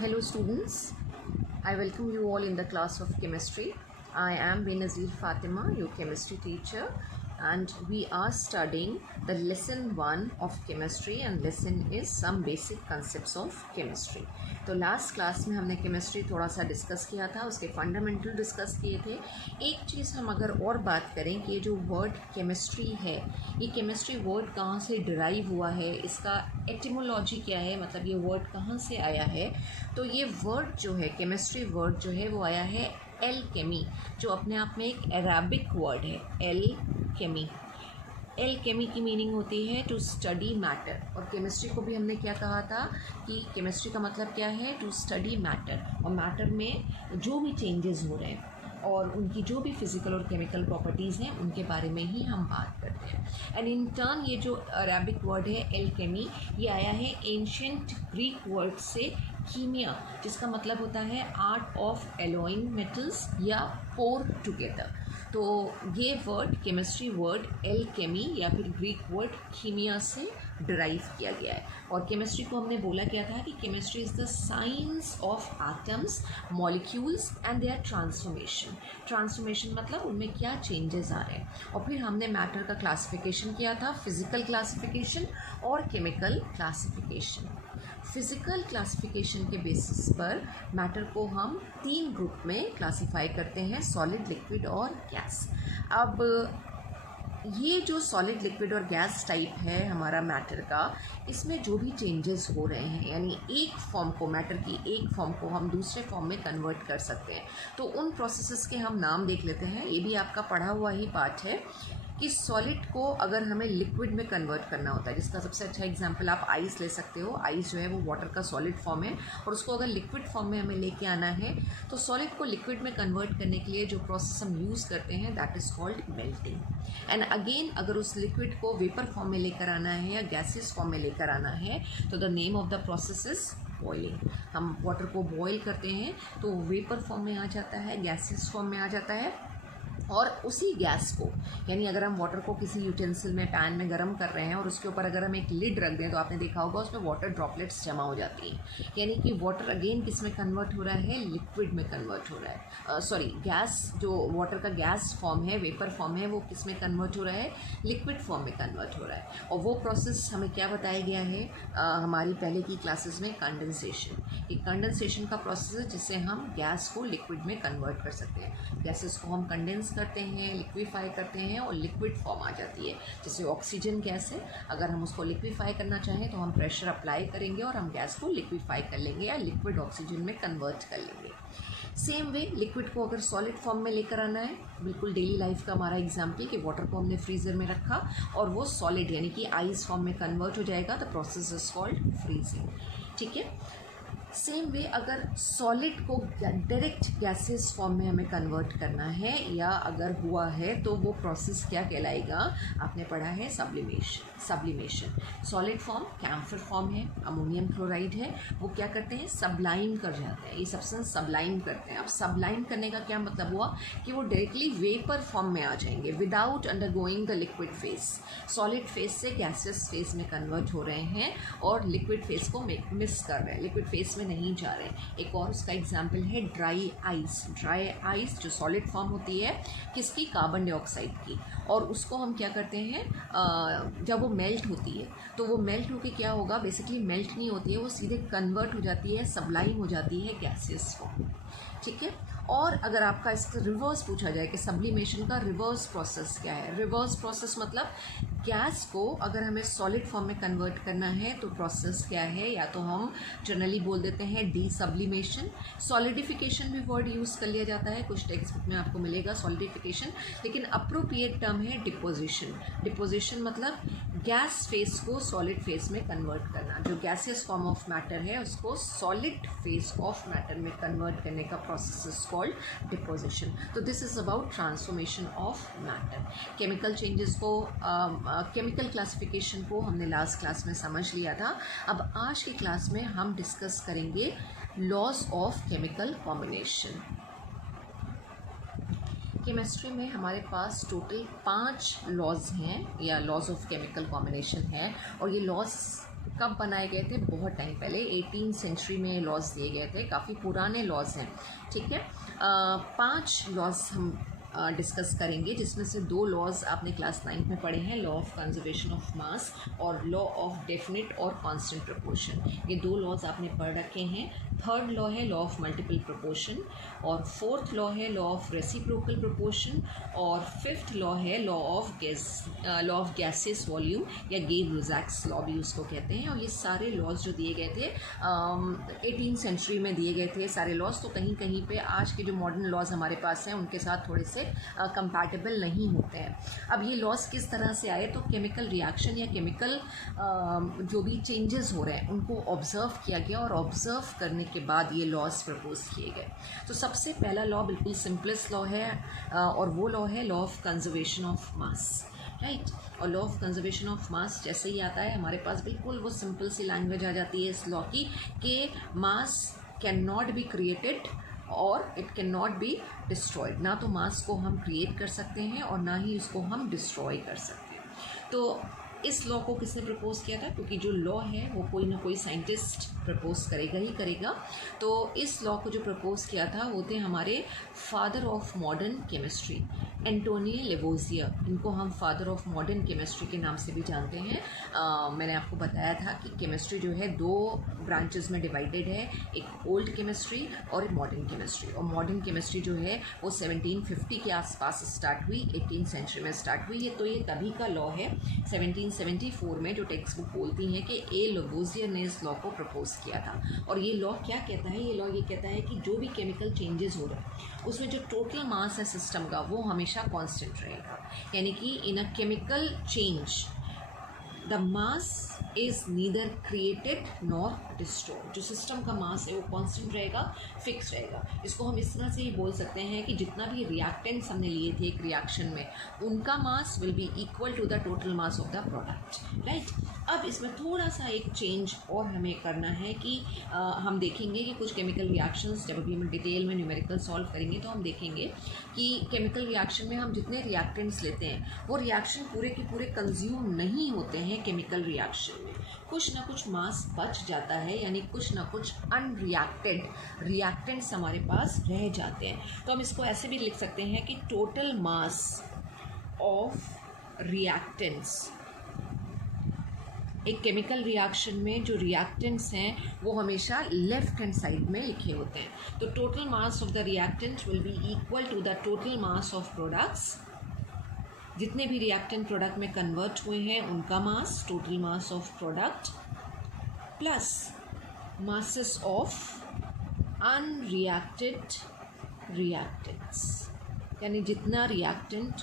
Hello students, I welcome you all in the class of chemistry. I am Benazir Fatima, your chemistry teacher, and we are studying the lesson 1 of chemistry, and lesson is some basic concepts of chemistry. तो last class में हमने chemistry थोड़ा सा discuss किया था, उसके fundamental discuss किए थे. एक चीज़ हम अगर और बात करें कि ये जो वर्ड केमिस्ट्री है, ये केमिस्ट्री वर्ड कहाँ से डिराइव हुआ है, इसका एटिमोलॉजी क्या है, मतलब ये वर्ड कहाँ से आया है. तो ये वर्ड जो है, केमिस्ट्री वर्ड जो है वो आया है एलकेमी, जो अपने आप में एक अराबिक वर्ड है. एलकेमी, एलकेमी की मीनिंग होती है टू स्टडी मैटर. और केमिस्ट्री को भी हमने क्या कहा था कि केमिस्ट्री का मतलब क्या है, टू स्टडी मैटर. और मैटर में जो भी चेंजेस हो रहे हैं और उनकी जो भी फिज़िकल और केमिकल प्रॉपर्टीज़ हैं उनके बारे में ही हम बात करते हैं. एंड इन टर्न ये जो अरेबिक वर्ड है एलकेमी, ये आया है एंशिएंट ग्रीक वर्ड से कीमिया, जिसका मतलब होता है आर्ट ऑफ एलॉइंग मेटल्स या पोर टुगेदर. तो ये वर्ड केमिस्ट्री वर्ड एलकेमी या फिर ग्रीक वर्ड कीमिया से डिराइव किया गया है. और केमिस्ट्री को हमने बोला क्या था कि chemistry is the science of atoms, molecules and their transformation. Transformation मतलब उनमें क्या चेंजेस आ रहे हैं. और फिर हमने मैटर का क्लासिफिकेशन किया था, फिज़िकल क्लासिफिकेशन और केमिकल क्लासिफिकेशन. फिज़िकल क्लासिफिकेशन के बेसिस पर मैटर को हम 3 ग्रुप में क्लासिफाई करते हैं, सॉलिड, लिक्विड और गैस. अब ये जो सॉलिड, लिक्विड और गैस टाइप है हमारा मैटर का, इसमें जो भी चेंजेस हो रहे हैं, यानी एक फॉर्म को, मैटर की एक फॉर्म को हम दूसरे फॉर्म में कन्वर्ट कर सकते हैं. तो उन प्रोसेसेस के हम नाम देख लेते हैं. ये भी आपका पढ़ा हुआ ही पार्ट है कि सॉलिड को अगर हमें लिक्विड में कन्वर्ट करना होता है, जिसका सबसे अच्छा एग्जांपल आप आइस ले सकते हो. आइस जो है वो वाटर का सॉलिड फॉर्म है, और उसको अगर लिक्विड फॉर्म में हमें लेके आना है तो सॉलिड को लिक्विड में कन्वर्ट करने के लिए जो प्रोसेस हम यूज़ करते हैं that is called melting. And again अगर उस लिक्विड को वेपर फॉर्म में लेकर आना है या गैसेस फॉर्म में लेकर आना है तो the name of the process is boiling. हम वाटर को बॉयल करते हैं तो वेपर फॉर्म में आ जाता है, गैसेस फॉर्म में आ जाता है. और उसी गैस को, यानी अगर हम वाटर को किसी यूटेंसिल में, पैन में गर्म कर रहे हैं और उसके ऊपर अगर हम एक लिड रख दें तो आपने देखा होगा उसमें वाटर ड्रॉपलेट्स जमा हो जाती हैं. यानी कि वाटर अगेन किस में कन्वर्ट हो रहा है, लिक्विड में कन्वर्ट हो रहा है. सॉरी, गैस जो वाटर का गैस फॉर्म है, वेपर फॉर्म है, वो किस में कन्वर्ट हो रहा है, लिक्विड फॉर्म में कन्वर्ट हो रहा है. और वो प्रोसेस हमें क्या बताया गया है हमारी पहले की क्लासेस में, कंडेंसेशन. ये कंडेंसेशन का प्रोसेस है जिससे हम गैस को लिक्विड में कन्वर्ट कर सकते हैं. गैसेस को हम कंडेंस करते हैं, लिक्विफाई करते हैं और लिक्विड फॉर्म आ जाती है. जैसे ऑक्सीजन गैस है, अगर हम उसको लिक्विफाई करना चाहें तो हम प्रेशर अप्लाई करेंगे और हम गैस को लिक्विफाई कर लेंगे या लिक्विड ऑक्सीजन में कन्वर्ट कर लेंगे. सेम वे लिक्विड को अगर सॉलिड फॉर्म में लेकर आना है, बिल्कुल डेली लाइफ का हमारा एग्जाम्पल कि वाटर को हमने फ्रीज़र में रखा और वो सॉलिड यानी कि आइस फॉर्म में कन्वर्ट हो जाएगा, the process is called freezing. ठीक है. सेम वे अगर सॉलिड को डायरेक्ट गैसेस फॉर्म में हमें कन्वर्ट करना है या अगर हुआ है तो वो प्रोसेस क्या कहलाएगा, आपने पढ़ा है sublimation. Sublimation solid form camphor form है, अमोनियम क्लोराइड है, वो क्या करते हैं, सबलाइम कर जाते हैं. ये सब्सटेंस सबलाइम करते हैं. अब सबलाइम करने का क्या मतलब हुआ कि वो डायरेक्टली वेपर फॉर्म में आ जाएंगे without undergoing the liquid phase. Solid phase से गैसेस फेज में कन्वर्ट हो रहे हैं और लिक्विड फेज को मिस कर रहे हैं, लिक्विड फेज में नहीं जा रहे हैं. एक और उसका एग्जाम्पल है ड्राई आइस. ड्राई आइस जो सॉलिड फॉर्म होती है किसकी, कार्बन डाइऑक्साइड की, और उसको हम क्या करते हैं, जब वो मेल्ट होती है तो वो मेल्ट होकर क्या होगा, बेसिकली मेल्ट नहीं होती है, वो सीधे कन्वर्ट हो जाती है, सबलाइम हो जाती है गैसेस फॉर्म. ठीक है. और अगर आपका इसका रिवर्स पूछा जाए कि सब्लिमेशन का रिवर्स प्रोसेस क्या है, रिवर्स प्रोसेस मतलब गैस को अगर हमें सॉलिड फॉर्म में कन्वर्ट करना है तो प्रोसेस क्या है, या तो हम जनरली बोल देते हैं डी सब्लिमेशन. सॉलिडिफिकेशन भी वर्ड यूज़ कर लिया जाता है, कुछ टेक्स्ट बुक में आपको मिलेगा सॉलिडिफिकेशन, लेकिन अप्रोप्रिएट टर्म है डिपोजिशन. डिपोजिशन मतलब गैस फेस को सॉलिड फेस में कन्वर्ट करना. जो गैसियस फॉर्म ऑफ मैटर है उसको सॉलिड फेस ऑफ मैटर में कन्वर्ट करने का प्रोसेस इज कॉल्ड डिपोजिशन. तो this is about transformation of matter. Chemical changes को, केमिकल क्लासिफिकेशन को हमने लास्ट क्लास में समझ लिया था. अब आज की क्लास में हम डिस्कस करेंगे laws of chemical combination. Chemistry में हमारे पास टोटल 5 लॉज हैं या लॉज ऑफ केमिकल कॉम्बिनेशन है, और ये लॉज कब बनाए गए थे? बहुत टाइम पहले, 18 सेंचुरी में लॉज दिए गए थे, काफ़ी पुराने लॉज हैं। ठीक है, 5 लॉज हम डिस्कस करेंगे, जिसमें से 2 लॉज आपने क्लास 9 में पढ़े हैं, लॉ ऑफ कंजर्वेशन ऑफ मास और लॉ ऑफ डेफिनेट और कांस्टेंट प्रोपोर्शन। ये 2 लॉज आपने पढ़ रखे हैं। थर्ड लॉ है लॉ ऑफ मल्टीपल प्रोपोर्शन, और फोर्थ लॉ है लॉ ऑफ रेसिप्रोकल प्रोपोर्शन, और फिफ्थ लॉ है लॉ ऑफ गैसेस वॉल्यूम या गेव-लुसाक्स लॉ भी उसको कहते हैं। और ये सारे लॉज जो दिए गए थे 18 सेंचुरी में दिए गए थे सारे लॉज, तो कहीं कहीं पे आज के जो मॉडर्न लॉज हमारे पास हैं उनके साथ थोड़े से कंपैटिबल नहीं होते हैं। अब ये लॉज किस तरह से आए? तो केमिकल रिएक्शन या केमिकल जो भी चेंजेस हो रहे हैं उनको ऑब्जर्व किया गया, और ऑब्जर्व करने के बाद ये लॉज प्रपोज किए गए। तो सबसे पहला लॉ बिल्कुल सिंपलेस्ट लॉ है, और वो लॉ है law of conservation of mass, right. और law of conservation of mass जैसे ही आता है हमारे पास बिल्कुल वो सिंपल सी लैंग्वेज आ जाती है इस लॉ की, कि mass can not be created और it can not be destroyed. ना तो मास को हम क्रिएट कर सकते हैं और ना ही उसको हम डिस्ट्रॉय कर सकते हैं। तो इस लॉ को किसने प्रपोज किया था? क्योंकि जो लॉ है वो कोई ना कोई साइंटिस्ट प्रपोज करेगा ही करेगा। तो इस लॉ को जो प्रपोज किया था वो थे हमारे father of modern chemistry, Antonio Lavoisier. इनको हम फादर ऑफ मॉडर्न केमिस्ट्री के नाम से भी जानते हैं। मैंने आपको बताया था कि केमिस्ट्री जो है 2 ब्रांचेस में डिवाइडेड है, एक ओल्ड केमिस्ट्री और एक मॉडर्न केमिस्ट्री। और मॉडर्न केमिस्ट्री जो है वो 1750 के आसपास स्टार्ट हुई, 18 सेंचुरी में स्टार्ट हुई है। तो ये तभी का लॉ है। 1774 में जो टेक्स्ट बुक बोलती है कि ए लेवोजियर ने इस लॉ को प्रपोज किया था। और ये लॉ क्या कहता है? ये लॉ ये कहता है कि जो भी केमिकल चेंजेस हो रहे हैं उसमें जो टोटल मास है सिस्टम का वो हमेशा कांस्टेंट रहेगा। यानी कि in a chemical change the mass is neither created nor destroyed. जो सिस्टम का मास है वो कांस्टेंट रहेगा, फिक्स रहेगा। इसको हम इस तरह से ही बोल सकते हैं कि जितना भी रिएक्टेंट्स हमने लिए थे एक रिएक्शन में, उनका mass will be equal to the total mass of the product, right. अब इसमें थोड़ा सा एक चेंज और हमें करना है कि हम देखेंगे कि कुछ केमिकल रिएक्शंस जब अभी हम डिटेल में न्यूमेरिकल सॉल्व करेंगे तो हम देखेंगे कि केमिकल रिएक्शन में हम जितने रिएक्टेंट्स लेते हैं वो रिएक्शन पूरे के पूरे कंज्यूम नहीं होते हैं। केमिकल रिएक्शन में कुछ ना कुछ मास बच जाता है, यानी कुछ ना कुछ अनरिएक्टेड रिएक्टेंट्स हमारे पास रह जाते हैं। तो हम इसको ऐसे भी लिख सकते हैं कि टोटल मास ऑफ रिएक्टेंट्स, एक केमिकल रिएक्शन में जो रिएक्टेंट्स हैं वो हमेशा लेफ्ट हैंड साइड में लिखे होते हैं। तो total mass of the reactant will be equal to the total mass of products. जितने भी रिएक्टेंट प्रोडक्ट में कन्वर्ट हुए हैं उनका mass, total mass of product, plus masses of unreacted reactants, यानी जितना रिएक्टेंट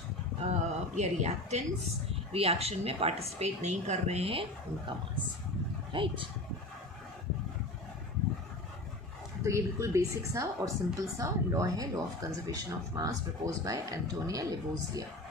या रिएक्टेंट्स रिएक्शन में पार्टिसिपेट नहीं कर रहे हैं उनका मास, राइट। तो ये बिल्कुल बेसिक सा और सिंपल सा लॉ है, law of conservation of mass propose by Antonio Lavoisier.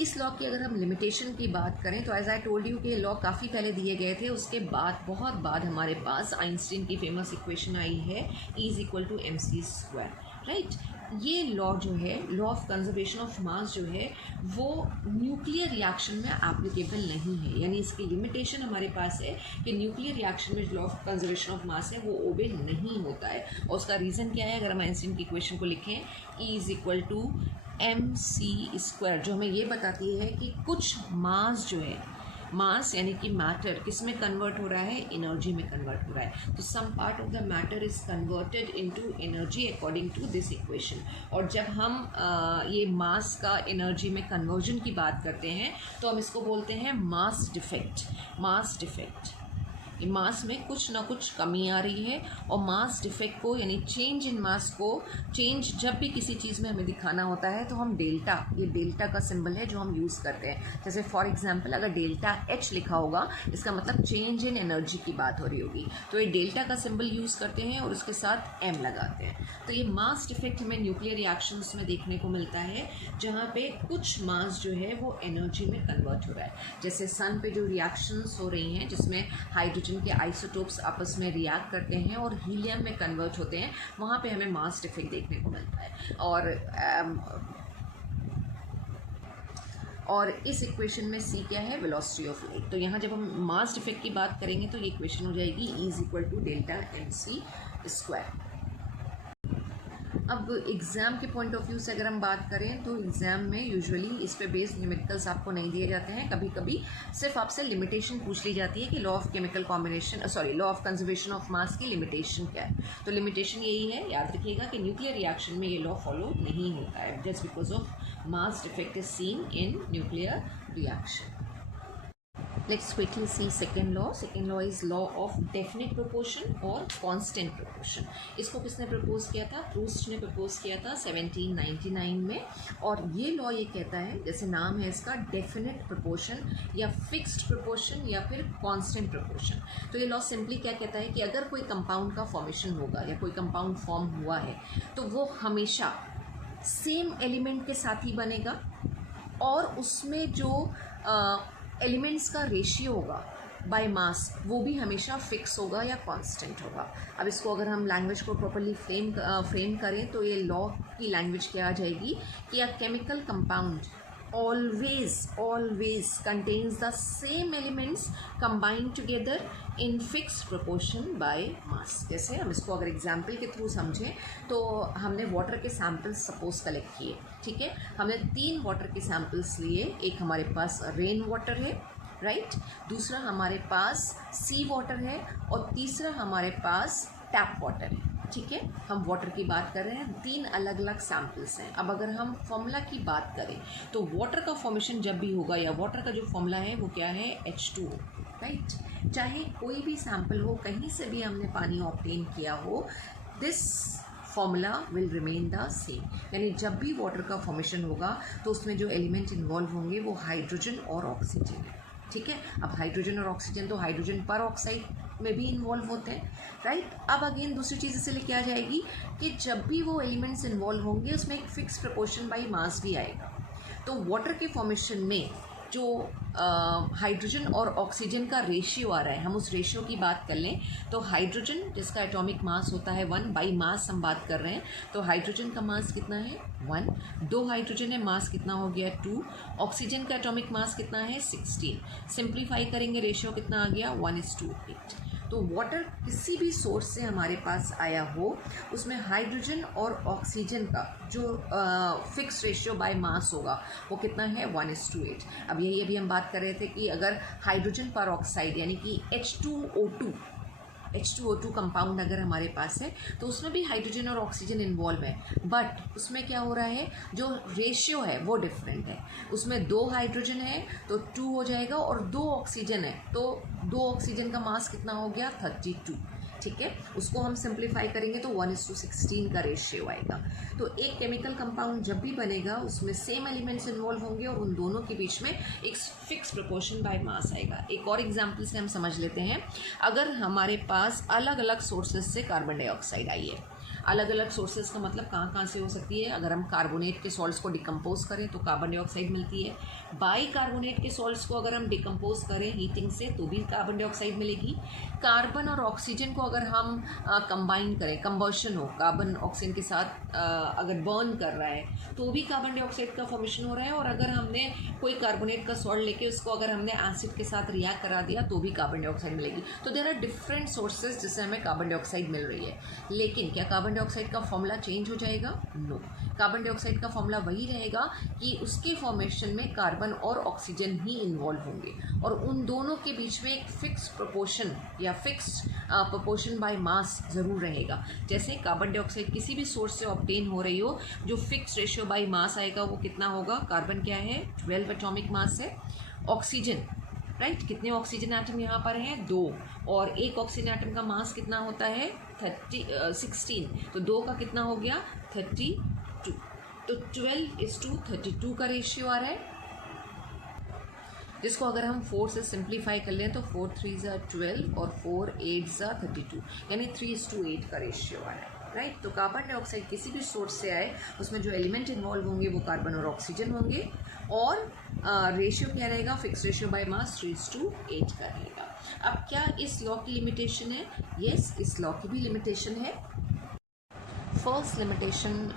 इस लॉ की अगर हम लिमिटेशन की बात करें तो एज आई टोल्ड यू कि लॉ काफ़ी पहले दिए गए थे। उसके बाद बहुत बाद हमारे पास आइंस्टीन की फेमस इक्वेशन आई है E=mc², राइट। ये लॉ जो है, लॉ ऑफ कंजर्वेशन ऑफ मास जो है वो न्यूक्लियर रिएक्शन में एप्लीकेबल नहीं है। यानी इसकी लिमिटेशन हमारे पास है कि न्यूक्लियर रिएक्शन में लॉ ऑफ कंजर्वेशन ऑफ मास है वो ओबे नहीं होता है। और उसका रीज़न क्या है? अगर हम आइंस्टीन की इक्वेशन को लिखें E=mc², जो हमें ये बताती है कि कुछ मास जो है, मास यानी कि मैटर किस में कन्वर्ट हो रहा है? एनर्जी में कन्वर्ट हो रहा है। तो some part of the matter is converted into energy according to this equation. और जब हम ये मास का एनर्जी में कन्वर्जन की बात करते हैं तो हम इसको बोलते हैं मास डिफेक्ट। मास डिफेक्ट, मास में कुछ ना कुछ कमी आ रही है, और मास डिफेक्ट को यानी चेंज इन मास को, चेंज जब भी किसी चीज़ में हमें दिखाना होता है तो हम डेल्टा, ये डेल्टा का सिंबल है जो हम यूज़ करते हैं। जैसे फॉर एग्जांपल अगर डेल्टा H लिखा होगा इसका मतलब चेंज इन एनर्जी की बात हो रही होगी, तो ये डेल्टा का सिंबल यूज़ करते हैं और उसके साथ M लगाते हैं। तो ये मास डिफेक्ट हमें न्यूक्लियर रिएक्शंस में देखने को मिलता है जहाँ पे कुछ मास जो है वो एनर्जी में कन्वर्ट हो रहा है। जैसे सन पे जो रिएक्शंस हो रही हैं जिसमें हाइड्रोजन के आइसोटोप्स आपस में रिएक्ट करते हैं और हीलियम में कन्वर्ट होते हैं, वहाँ पे हमें मास डिफेक्ट देखने को मिलता है। और इस इक्वेशन में c क्या है, वेलोसिटी ऑफ लाइट। तो यहाँ जब हम मास डिफेक्ट की बात करेंगे तो ये इक्वेशन हो जाएगी E is equal to delta mc square. अब एग्ज़ाम के पॉइंट ऑफ व्यू से अगर हम बात करें तो एग्ज़ाम में यूजुअली इस पे बेस्ड न्यूमेरिकल्स आपको नहीं दिए जाते हैं। कभी कभी सिर्फ आपसे लिमिटेशन पूछ ली जाती है कि law of chemical combination law of conservation of मास की लिमिटेशन क्या है। तो लिमिटेशन यही है, याद रखिएगा कि न्यूक्लियर रिएक्शन में ये लॉ फॉलो नहीं होता है, just because of mass defect is seen in nuclear reaction. Let's quickly see second law. Second law is law of definite proportion और constant proportion. इसको किसने प्रपोज किया था, प्रूस्ट ने प्रपोज किया था 1799 में। और ये लॉ ये कहता है, जैसे नाम है इसका, डेफिनेट प्रोपोर्शन या फिक्स्ड प्रोपोर्शन या फिर कांस्टेंट प्रोपोर्शन। तो ये लॉ सिंपली क्या कहता है कि अगर कोई कंपाउंड का फॉर्मेशन होगा या कोई कंपाउंड फॉर्म हुआ है तो वो हमेशा सेम एलिमेंट के साथ ही बनेगा और उसमें जो एलिमेंट्स का रेशियो होगा बाय मास वो भी हमेशा फिक्स होगा या कांस्टेंट होगा। अब इसको अगर हम लैंग्वेज को प्रॉपर्ली फ्रेम करें तो ये लॉ की लैंग्वेज क्या आ जाएगी कि a chemical compound always contains the same elements combined together in fixed proportion by mass। जैसे हम इसको अगर एग्जाम्पल के थ्रू समझें तो हमने वाटर के सैम्पल्स सपोज कलेक्ट किए, ठीक है। हमने 3 वाटर के सैम्पल्स लिए, एक हमारे पास रेन वाटर है, राइट, दूसरा हमारे पास सी वाटर है और तीसरा हमारे पास टैप वाटर है, ठीक है। हम वाटर की बात कर रहे हैं, 3 अलग अलग सैम्पल्स हैं। अब अगर हम फॉर्मूला की बात करें तो वाटर का फॉर्मेशन जब भी होगा या वाटर का जो फॉर्मूला है वो क्या है, H2O, राइट। चाहे कोई भी सैम्पल हो, कहीं से भी हमने पानी ऑब्टेन किया हो, this formula will remain the same. यानी जब भी वाटर का फॉर्मेशन होगा तो उसमें जो एलिमेंट इन्वॉल्व होंगे वो हाइड्रोजन और ऑक्सीजन है, ठीक है। अब हाइड्रोजन और ऑक्सीजन तो हाइड्रोजन पर ऑक्साइड में भी इन्वॉल्व होते हैं, राइट। अब अगेन दूसरी चीज़ इसे लेके आ जाएगी कि जब भी वो एलिमेंट्स इन्वॉल्व होंगे उसमें एक फिक्स प्रोपोर्शन बाई मास भी आएगा। तो वाटर के फॉर्मेशन में जो हाइड्रोजन और ऑक्सीजन का रेशियो आ रहा है, हम उस रेशियो की बात कर लें तो हाइड्रोजन जिसका एटॉमिक मास होता है 1, बाई मास हम बात कर रहे हैं तो हाइड्रोजन का मास कितना है 1, 2 हाइड्रोजन है, मास कितना हो गया 2, ऑक्सीजन का एटॉमिक मास कितना है 16। सिंप्लीफाई करेंगे रेशियो कितना आ गया 1:8। तो वाटर किसी भी सोर्स से हमारे पास आया हो उसमें हाइड्रोजन और ऑक्सीजन का जो फिक्स रेशियो बाय मास होगा वो कितना है 1:8। अब यही अभी हम बात कर रहे थे कि अगर हाइड्रोजन पर ऑक्साइड यानी कि H2O2 कंपाउंड अगर हमारे पास है तो उसमें भी हाइड्रोजन और ऑक्सीजन इन्वॉल्व है, बट उसमें क्या हो रहा है, जो रेशियो है वो डिफरेंट है। उसमें 2 हाइड्रोजन है तो 2 हो जाएगा और 2 ऑक्सीजन है तो 2 ऑक्सीजन का मास कितना हो गया 32, ठीक है। उसको हम सिंप्लीफाई करेंगे तो 1:16 का रेशियो आएगा। तो एक केमिकल कंपाउंड जब भी बनेगा उसमें सेम एलिमेंट्स इन्वॉल्व होंगे और उन दोनों के बीच में एक फिक्स प्रोपोर्शन बाय मास आएगा। एक और एग्जांपल से हम समझ लेते हैं, अगर हमारे पास अलग अलग सोर्सेज से कार्बन डाइऑक्साइड आई है, अलग अलग सोर्सेज का मतलब कहाँ कहाँ से हो सकती है, अगर हम कार्बोनेट के सॉल्ट्स को डिकम्पोज करें तो कार्बन डाइऑक्साइड मिलती है, बाई कार्बोनेट के सॉल्ट्स को अगर हम डिकम्पोज करें हीटिंग से तो भी कार्बन डाइऑक्साइड मिलेगी। कार्बन और ऑक्सीजन को अगर हम कंबाइन करें, कंबर्शन हो, कार्बन ऑक्सीजन के साथ अगर बर्न कर रहा है तो भी कार्बन डाइऑक्साइड का फॉर्मेशन हो रहा है। और अगर हमने कोई कार्बोनेट का सॉल्ट लेके उसको अगर हमने एसिड के साथ रिएक्ट करा दिया तो भी कार्बन डाइऑक्साइड मिलेगी। तो देयर आर डिफरेंट सोर्सेज जिससे हमें कार्बन डाइऑक्साइड मिल रही है। लेकिन क्या कार्बन डाइऑक्साइड का फॉर्मूला चेंज हो जाएगा? नो, कार्बन डाइऑक्साइड का फॉर्मूला वही रहेगा कि उसके फॉर्मेशन में कार्बन और ऑक्सीजन ही इन्वॉल्व होंगे और उन दोनों के बीच में एक फिक्स प्रोपोर्शन या फिक्स प्रोपोर्शन बाय मास ज़रूर रहेगा। जैसे कार्बन डाइऑक्साइड किसी भी सोर्स से ऑब्टेन हो रही हो, जो फिक्स रेशियो बाय मास आएगा वो कितना होगा, कार्बन क्या है 12 एटॉमिक मास है, ऑक्सीजन राइट कितने ऑक्सीजन एटम यहाँ पर हैं 2 और एक ऑक्सीजन एटम का मास कितना होता है 16, तो 2 का कितना हो गया 32, तो 12:32 का रेशियो आ रहा है, जिसको अगर हम 4 से सिंप्लीफाई कर लें तो 4 3 12 और 4 8 32, यानी 3:8 का रेशियो आ रहा है, राइट। तो कार्बन डाइऑक्साइड किसी भी सोर्स से आए उसमें जो एलिमेंट इन्वॉल्व होंगे वो कार्बन और ऑक्सीजन होंगे और रेशियो क्या रहेगा, फिक्स रेशियो बाय मास 3:8 का रहेगा। अब क्या इस लॉ की लिमिटेशन है? यस, इस लॉ की भी लिमिटेशन है। फर्स्ट लिमिटेशन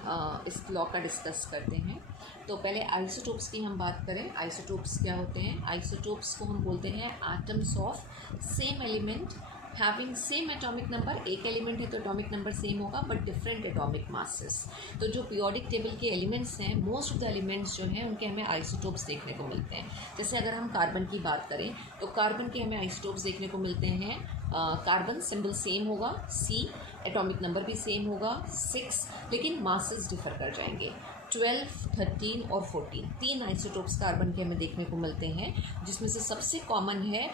इस लॉ का डिस्कस करते हैं। तो पहले आइसोटोप्स की हम बात करें। आइसोटोप्स क्या होते हैं? आइसोटोप्स को हम बोलते हैं atoms of same element having same atomic number. एक एलिमेंट है तो एटॉमिक नंबर सेम होगा बट डिफरेंट एटॉमिक मासेस। तो जो पीरियोडिक टेबल के एलिमेंट्स हैं, मोस्ट ऑफ द एलिमेंट्स जो हैं उनके हमें आइसोटोप्स देखने को मिलते हैं। जैसे अगर हम कार्बन की बात करें तो कार्बन के हमें आइसोटोप्स देखने को मिलते हैं। कार्बन सिंबल सेम होगा C, एटॉमिक नंबर भी सेम होगा 6, लेकिन मासेस डिफर कर जाएंगे। 12, 13 और 14 तीन आइसोटोप्स कार्बन के हमें देखने को मिलते हैं, जिसमें से सबसे कॉमन है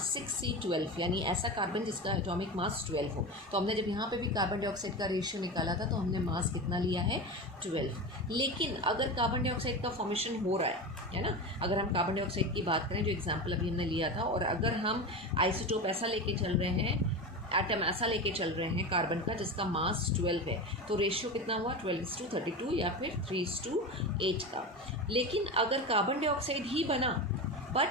6C12, यानी ऐसा कार्बन जिसका एटॉमिक मास 12 हो। तो हमने जब यहाँ पे भी कार्बन डाइऑक्साइड का रेशियो निकाला था तो हमने मास कितना लिया है? 12। लेकिन अगर कार्बन डाइऑक्साइड का फॉर्मेशन हो रहा है ना, अगर हम कार्बन डाइऑक्साइड की बात करें जो एग्जाम्पल अभी हमने लिया था, और अगर हम आइसोटोप ऐसा लेके चल रहे हैं, एटम ऐसा लेके चल रहे हैं कार्बन का जिसका मास 12 है, तो रेशियो कितना हुआ? 12:32 या फिर 3:8 का। लेकिन अगर कार्बन डाइऑक्साइड ही बना बट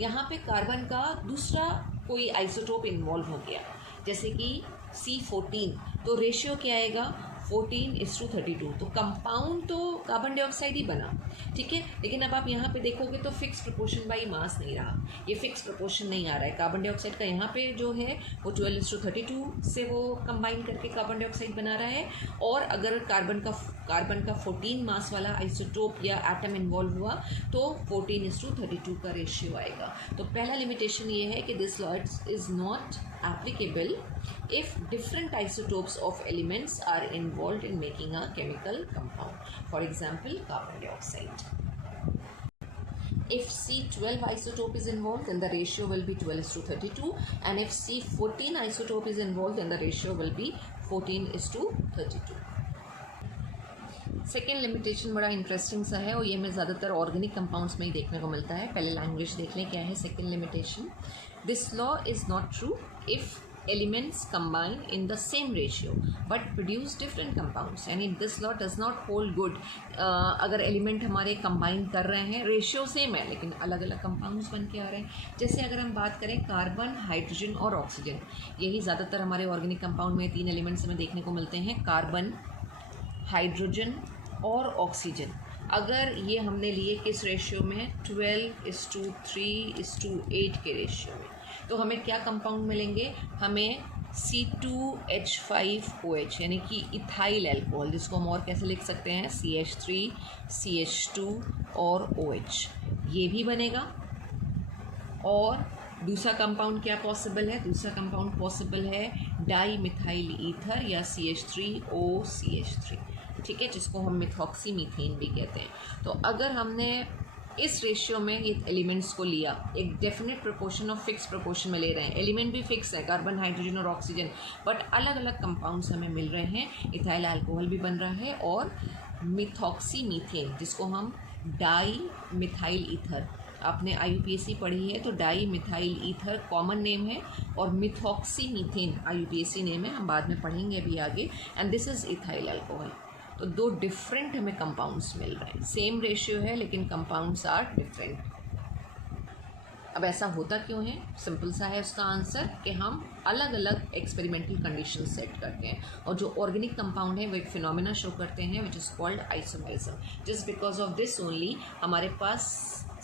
यहाँ पे कार्बन का दूसरा कोई आइसोटोप इन्वॉल्व हो गया, जैसे कि C14, तो रेशियो क्या आएगा? 14:32। तो कंपाउंड तो कार्बन डाइऑक्साइड ही बना, ठीक है। लेकिन अब आप यहाँ पे देखोगे तो फिक्स प्रोपोर्शन बाई मास नहीं रहा, ये फिक्स प्रोपोर्शन नहीं आ रहा है। कार्बन डाइऑक्साइड का यहाँ पे जो है वो 12:32 से वो कंबाइन करके कार्बन डाइऑक्साइड बना रहा है, और अगर कार्बन का 14 मास वाला आइसोटोप या एटम इन्वॉल्व हुआ तो 14:32 का रेशियो आएगा। तो पहला लिमिटेशन ये है कि this law is not applicable if different isotopes of elements are involved in making a chemical compound. For example, carbon dioxide. If C12 isotope is involved, then the ratio will be 12:32, and if C14 isotope is involved, then the ratio will be 14:32. Second limitation बड़ा interesting सा है, और ये हमें ज़्यादातर organic compounds में ही देखने को मिलता है। पहले लैंग्वेज देख लें क्या है second limitation. This law is not true if elements combine in the same ratio but produce different compounds, यानी this law does not hold good अगर एलिमेंट हमारे कंबाइन कर रहे हैं, रेशियो सेम है लेकिन अलग अलग कंपाउंड्स बन के आ रहे हैं। जैसे अगर हम बात करें कार्बन, हाइड्रोजन और ऑक्सीजन, यही ज़्यादातर हमारे ऑर्गेनिक कंपाउंड में तीन एलिमेंट्स हमें देखने को मिलते हैं, कार्बन, हाइड्रोजन और ऑक्सीजन। अगर ये हमने लिए किस रेशियो में? 12:3:8 के रेशियो में, तो हमें क्या कंपाउंड मिलेंगे? हमें C2H5OH, यानी कि इथाइल अल्कोहल, जिसको हम और कैसे लिख सकते हैं? CH3, CH2 और OH, ये भी बनेगा। और दूसरा कंपाउंड क्या पॉसिबल है? दूसरा कंपाउंड पॉसिबल है डाई मिथाइल ईथर या CH3OCH3, ठीक है, जिसको हम मिथॉक्सी मीथेन भी कहते हैं। तो अगर हमने इस रेशियो में ये एलिमेंट्स को लिया, एक डेफिनेट प्रोपोर्शन और फिक्स प्रोपोर्शन में ले रहे हैं, एलिमेंट भी फिक्स है, कार्बन, हाइड्रोजन और ऑक्सीजन, बट अलग अलग कंपाउंड्स हमें मिल रहे हैं। इथाइल अल्कोहल भी बन रहा है और मिथॉक्सी मीथेन, जिसको हम डाई मिथाइल ईथर, आपने IUPAC पढ़ी है तो di methyl ether common name है, और मिथॉक्सी मीथेन IUPAC नेम है, हम बाद में पढ़ेंगे अभी आगे, and this is ethyl alcohol. तो दो डिफरेंट हमें कंपाउंड्स मिल रहे हैं, सेम रेशियो है लेकिन कंपाउंड्स आर डिफरेंट। अब ऐसा होता क्यों है? सिंपल सा है उसका आंसर कि हम अलग अलग एक्सपेरिमेंटल कंडीशन सेट करते हैं, और जो ऑर्गेनिक कंपाउंड है वो एक फिनोमेना शो करते हैं which is called isomerism. Just because of this only हमारे पास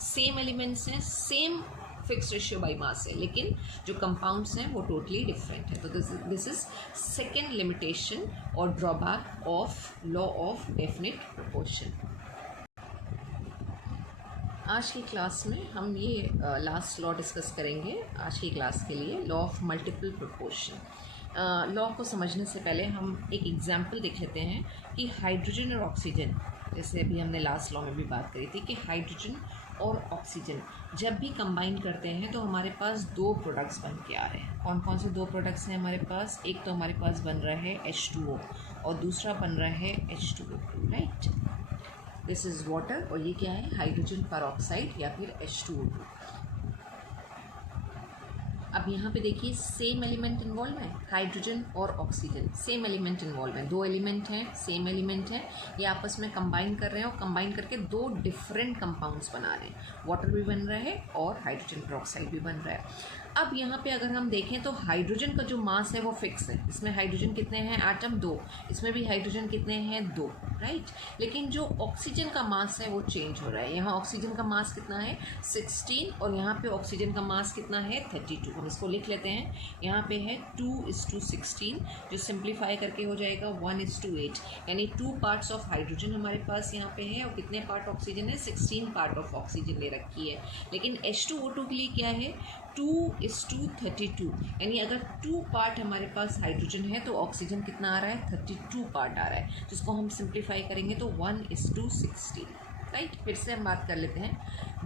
सेम एलिमेंट्स हैं, same fix ratio by mass है, लेकिन जो कंपाउंड्स हैं वो टोटली डिफरेंट है। तो दिस इज सेकेंड लिमिटेशन और drawback of law of definite proportion. आज की क्लास में हम ये लास्ट लॉ डिस्कस करेंगे आज की क्लास के लिए, law of multiple proportion. Law को समझने से पहले हम एक एग्जाम्पल देख लेते हैं कि हाइड्रोजन और ऑक्सीजन, जैसे अभी हमने लास्ट लॉ में भी बात करी थी कि हाइड्रोजन और ऑक्सीजन जब भी कंबाइन करते हैं तो हमारे पास दो प्रोडक्ट्स बन के आ रहे हैं। कौन कौन से दो प्रोडक्ट्स हैं हमारे पास? एक तो हमारे पास बन रहा है H2O और दूसरा बन रहा है H2O2, right. This is water और ये क्या है? हाइड्रोजन परऑक्साइड या फिर H2O2। अब यहाँ पे देखिए सेम एलिमेंट इन्वॉल्व है, हाइड्रोजन और ऑक्सीजन सेम एलिमेंट इन्वॉल्व है, दो एलिमेंट हैं, सेम एलिमेंट है, ये आपस में कंबाइन कर रहे हैं और कंबाइन करके दो डिफरेंट कंपाउंड्स बना रहे हैं, वाटर भी बन रहा है और हाइड्रोजन परऑक्साइड भी बन रहा है। अब यहाँ पे अगर हम देखें तो हाइड्रोजन का जो मास है वो फिक्स है, इसमें हाइड्रोजन कितने हैं एटम 2, इसमें भी हाइड्रोजन कितने हैं 2, राइट। लेकिन जो ऑक्सीजन का मास है वो चेंज हो रहा है। यहाँ ऑक्सीजन का मास कितना है 16 और यहाँ पे ऑक्सीजन का मास कितना है 32। हम इसको लिख लेते हैं, यहाँ पे है 2:16 जो सिंप्लीफाई करके हो जाएगा 1:8, यानी 2 पार्ट्स ऑफ हाइड्रोजन हमारे पास यहाँ पे है और कितने पार्ट ऑक्सीजन है 16 पार्ट ऑफ ऑक्सीजन ले रखी है। लेकिन H2O2 के लिए क्या है 2:32, यानी अगर 2 पार्ट हमारे पास हाइड्रोजन है तो ऑक्सीजन कितना आ रहा है 32 पार्ट आ रहा है, जिसको हम सिंप्लीफाई करेंगे तो 1:16, राइट। फिर से हम बात कर लेते हैं,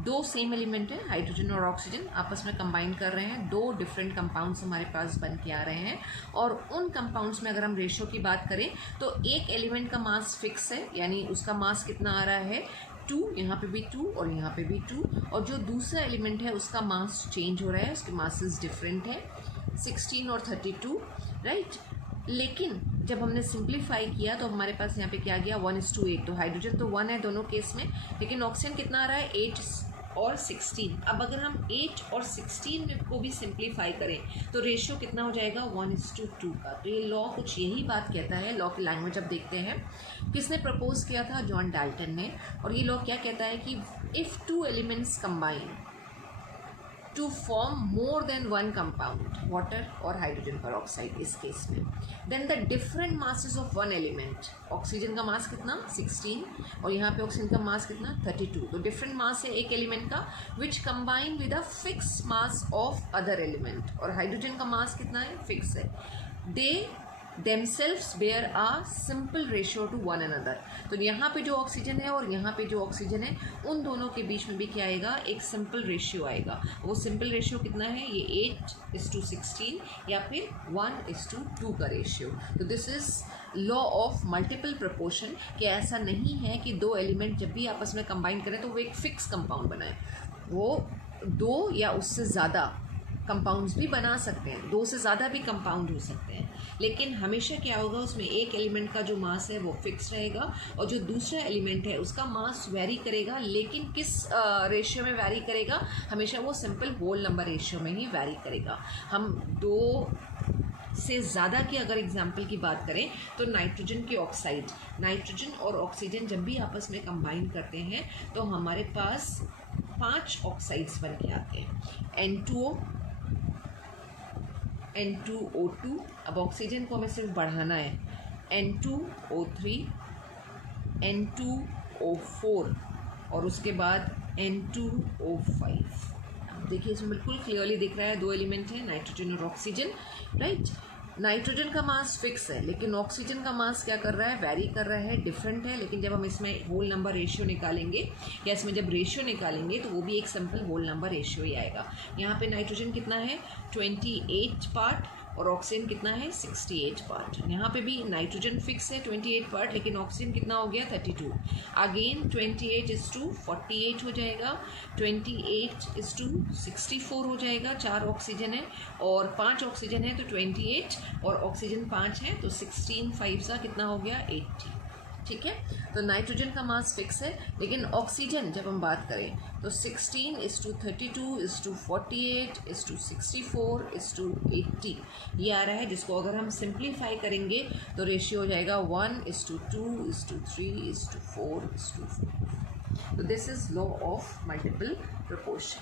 2 सेम एलिमेंट है हाइड्रोजन और ऑक्सीजन, आपस में कंबाइन कर रहे हैं, 2 डिफरेंट कंपाउंड्स हमारे पास बन के आ रहे हैं और उन कंपाउंड्स में अगर हम रेशियो की बात करें तो एक एलिमेंट का मास फिक्स है, यानी उसका मास कितना आ रहा है 2, यहाँ पे भी 2 और यहाँ पे भी 2, और जो दूसरा एलिमेंट है उसका मास चेंज हो रहा है, उसके मासेस डिफरेंट है 16 और 32, राइट। लेकिन जब हमने सिंप्लीफाई किया तो हमारे पास यहाँ पे क्या गया 1:8, तो हाइड्रोजन तो 1 है दोनों केस में, लेकिन ऑक्सीजन कितना आ रहा है 8 और 16। अब अगर हम 8 और 16 में को भी सिंप्लीफाई करें तो रेशियो कितना हो जाएगा 1:2 का। तो ये लॉ कुछ यही बात कहता है। लॉ की लैंग्वेज अब देखते हैं, किसने प्रपोज किया था जॉन डाल्टन ने, और ये लॉ क्या कहता है कि if 2 elements combine to form more than 1 compound, water और हाइड्रोजन पेरोक्साइड इस केस में, then the different masses of 1 element, oxygen का मास कितना 16 और यहाँ पे ऑक्सीजन का मास कितना 32, तो डिफरेंट मास है एक एलिमेंट का which combine with a fix mass of other element, और हाइड्रोजन का मास कितना है फिक्स है, दे themselves bear a simple ratio to one another। तो यहाँ पे जो ऑक्सीजन है और यहाँ पे जो ऑक्सीजन है उन दोनों के बीच में भी क्या आएगा एक सिंपल रेशियो आएगा। वो सिंपल रेशियो कितना है ये 8:16 या फिर 1:2 का रेशियो। तो this is law of multiple proportion, कि ऐसा नहीं है कि 2 एलिमेंट जब भी आपस में कंबाइन करें तो वो एक फिक्स कंपाउंड बनाए, वो 2 या उससे ज़्यादा कंपाउंड्स भी बना सकते हैं, 2 से ज़्यादा भी कंपाउंड हो सकते हैं, लेकिन हमेशा क्या होगा उसमें एक एलिमेंट का जो मास है वो फिक्स रहेगा और जो दूसरा एलिमेंट है उसका मास वेरी करेगा, लेकिन किस रेशियो में वेरी करेगा, हमेशा वो सिंपल होल नंबर रेशियो में ही वेरी करेगा। हम 2 से ज़्यादा की अगर एग्जाम्पल की बात करें तो नाइट्रोजन की ऑक्साइड, नाइट्रोजन और ऑक्सीजन जब भी आपस में कंबाइन करते हैं तो हमारे पास 5 ऑक्साइड्स बन के आते हैं, N2O2, अब ऑक्सीजन को हमें सिर्फ बढ़ाना है, N2O3, N2O4 और उसके बाद N2O5। अब देखिए इसमें बिल्कुल क्लियरली दिख रहा है 2 एलिमेंट हैं नाइट्रोजन और ऑक्सीजन, राइट। नाइट्रोजन का मास फिक्स है लेकिन ऑक्सीजन का मास क्या कर रहा है वेरी कर रहा है, डिफरेंट है, लेकिन जब हम इसमें होल नंबर रेशियो निकालेंगे या इसमें जब रेशियो निकालेंगे तो वो भी एक सिंपल होल नंबर रेशियो ही आएगा। यहाँ पे नाइट्रोजन कितना है 28 पार्ट और ऑक्सीजन कितना है 68 पार्ट। यहाँ पे भी नाइट्रोजन फिक्स है 28 पार्ट, लेकिन ऑक्सीजन कितना हो गया 32। अगेन 28:48 हो जाएगा, 28:64 हो जाएगा, 4 ऑक्सीजन है और 5 ऑक्सीजन है तो 28 और ऑक्सीजन 5 है तो 16 5 सा कितना हो गया 80। ठीक है, तो नाइट्रोजन का मास फिक्स है, लेकिन ऑक्सीजन जब हम बात करें तो 16:32:48:64:80 ये आ रहा है, जिसको अगर हम सिंप्लीफाई करेंगे तो रेशियो हो जाएगा 1:2:3:4:4। तो this is law of multiple proportion.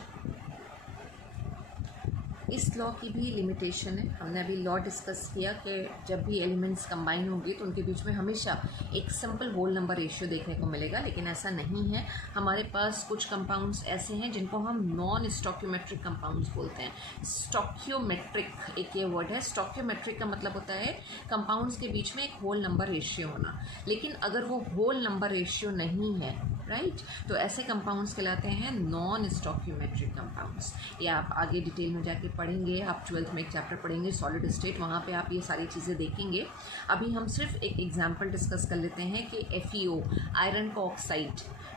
इस लॉ की भी लिमिटेशन है, हमने अभी लॉ डिस्कस किया कि जब भी एलिमेंट्स कंबाइन होंगे तो उनके बीच में हमेशा एक सिंपल होल नंबर रेशियो देखने को मिलेगा, लेकिन ऐसा नहीं है। हमारे पास कुछ कंपाउंड्स ऐसे हैं जिनको हम नॉन स्टॉक्योमेट्रिक कंपाउंड्स बोलते हैं। स्टॉक्योमेट्रिक एक ये वर्ड है, स्टॉक्योमेट्रिक का मतलब होता है कंपाउंड्स के बीच में एक होल नंबर रेशियो होना, लेकिन अगर वो होल नंबर रेशियो नहीं है, राइट, तो ऐसे कंपाउंड्स कहलाते हैं नॉन स्टॉक्योमेट्रिक कंपाउंड्स। ये आप आगे डिटेल में जाके पढ़ेंगे, आप 12th में एक चैप्टर पढ़ेंगे सॉलिड स्टेट, वहाँ पे आप ये सारी चीज़ें देखेंगे। अभी हम सिर्फ एक एग्जांपल डिस्कस कर लेते हैं कि FeO आयरन का ऑक्साइड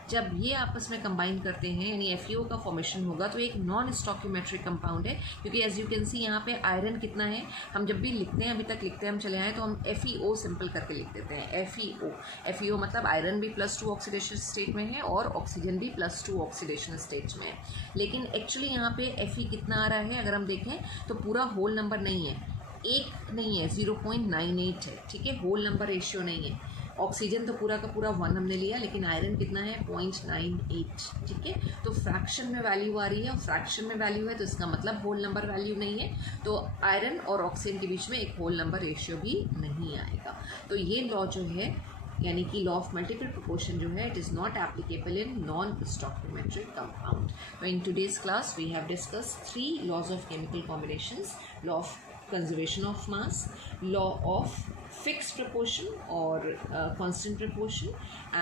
जब ये आपस में कंबाइन करते हैं यानी FeO का फॉर्मेशन होगा तो एक नॉन स्टोकियोमेट्रिक कंपाउंड है, क्योंकि एज यू कैन सी यहाँ पे आयरन कितना है, हम जब भी लिखते हैं, अभी तक लिखते हैं हम चले आए तो हम FeO सिंपल करके लिख देते हैं FeO मतलब आयरन भी +2 ऑक्सीडेशन स्टेट में है और ऑक्सीजन भी +2 ऑक्सीडेशन स्टेट में है। लेकिन एक्चुअली यहाँ पे Fe कितना आ रहा है अगर हम देखें तो पूरा होल नंबर नहीं है, एक नहीं है, 0.98 है, ठीक है, होल नंबर रेशियो नहीं है। ऑक्सीजन तो पूरा का पूरा 1 हमने लिया, लेकिन आयरन कितना है 0.98, ठीक है। तो फ्रैक्शन में वैल्यू आ रही है और फ्रैक्शन में वैल्यू है तो इसका मतलब होल नंबर वैल्यू नहीं है, तो आयरन और ऑक्सीजन के बीच में एक होल नंबर रेशियो भी नहीं आएगा। तो ये लॉ जो है यानी कि लॉ ऑफ मल्टीपल प्रोपोर्शन जो है, it is not applicable in non stoichiometric compound. तो in today's class we have discuss 3 laws of chemical combinations: law of conservation of mass, law of fixed proportion or constant proportion,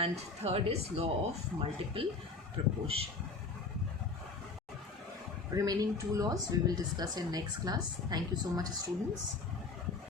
and third is law of multiple proportion. Remaining 2 laws we will discuss in next class. Thank you so much, students.